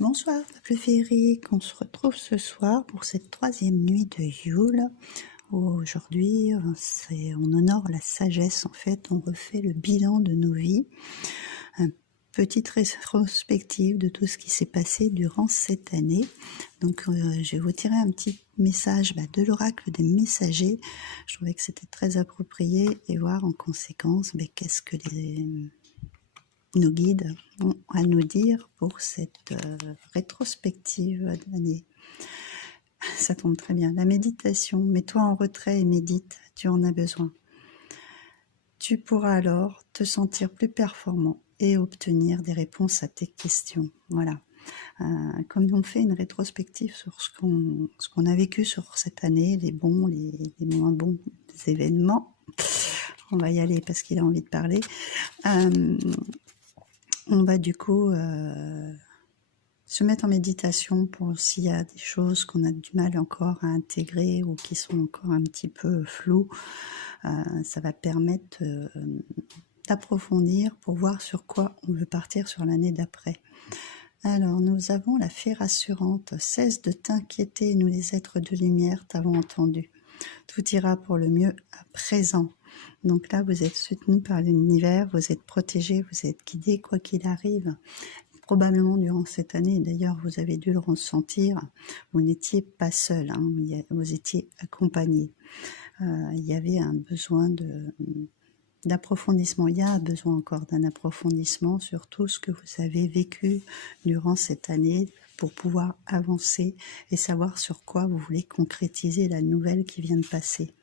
Bonsoir peuple féerique, on se retrouve ce soir pour cette troisième nuit de Yule. Aujourd'hui, on honore la sagesse, en fait, on refait le bilan de nos vies, une petite rétrospective de tout ce qui s'est passé durant cette année. Donc je vais vous tirer un petit message de l'oracle des messagers. Je trouvais que c'était très approprié et voir en conséquence qu'est-ce que nos guides ont à nous dire pour cette rétrospective d'année. Ça tombe très bien. La méditation, mets-toi en retrait et médite, tu en as besoin. Tu pourras alors te sentir plus performant et obtenir des réponses à tes questions. Voilà. Comme on fait une rétrospective sur ce qu'on a vécu sur cette année, les bons, les moins bons événements, on va y aller parce qu'il a envie de parler. On va du coup se mettre en méditation pour s'il y a des choses qu'on a du mal encore à intégrer ou qui sont encore un petit peu floues. Ça va permettre d'approfondir pour voir sur quoi on veut partir sur l'année d'après. Alors, nous avons la fée rassurante. Cesse de t'inquiéter, nous les êtres de lumière t'avons entendu. Tout ira pour le mieux à présent. Donc là, vous êtes soutenu par l'univers, vous êtes protégé, vous êtes guidé quoi qu'il arrive. Probablement durant cette année, d'ailleurs, vous avez dû le ressentir, vous n'étiez pas seul, hein, vous étiez accompagné. Il y avait un besoin d'approfondissement, il y a besoin encore d'un approfondissement sur tout ce que vous avez vécu durant cette année pour pouvoir avancer et savoir sur quoi vous voulez concrétiser la nouvelle qui vient de passer.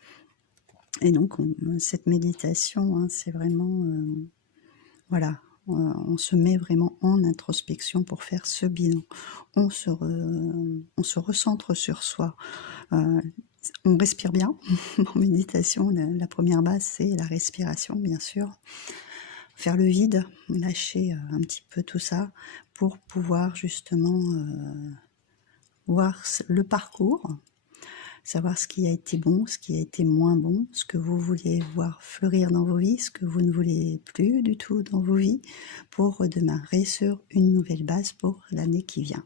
Et donc, cette méditation, hein, c'est vraiment, voilà, on se met vraiment en introspection pour faire ce bilan. On se recentre sur soi. On respire bien. En méditation, la première base, c'est la respiration, bien sûr. Faire le vide, lâcher un petit peu tout ça pour pouvoir justement voir le parcours, savoir ce qui a été bon, ce qui a été moins bon, ce que vous vouliez voir fleurir dans vos vies, ce que vous ne voulez plus du tout dans vos vies, pour redémarrer sur une nouvelle base pour l'année qui vient.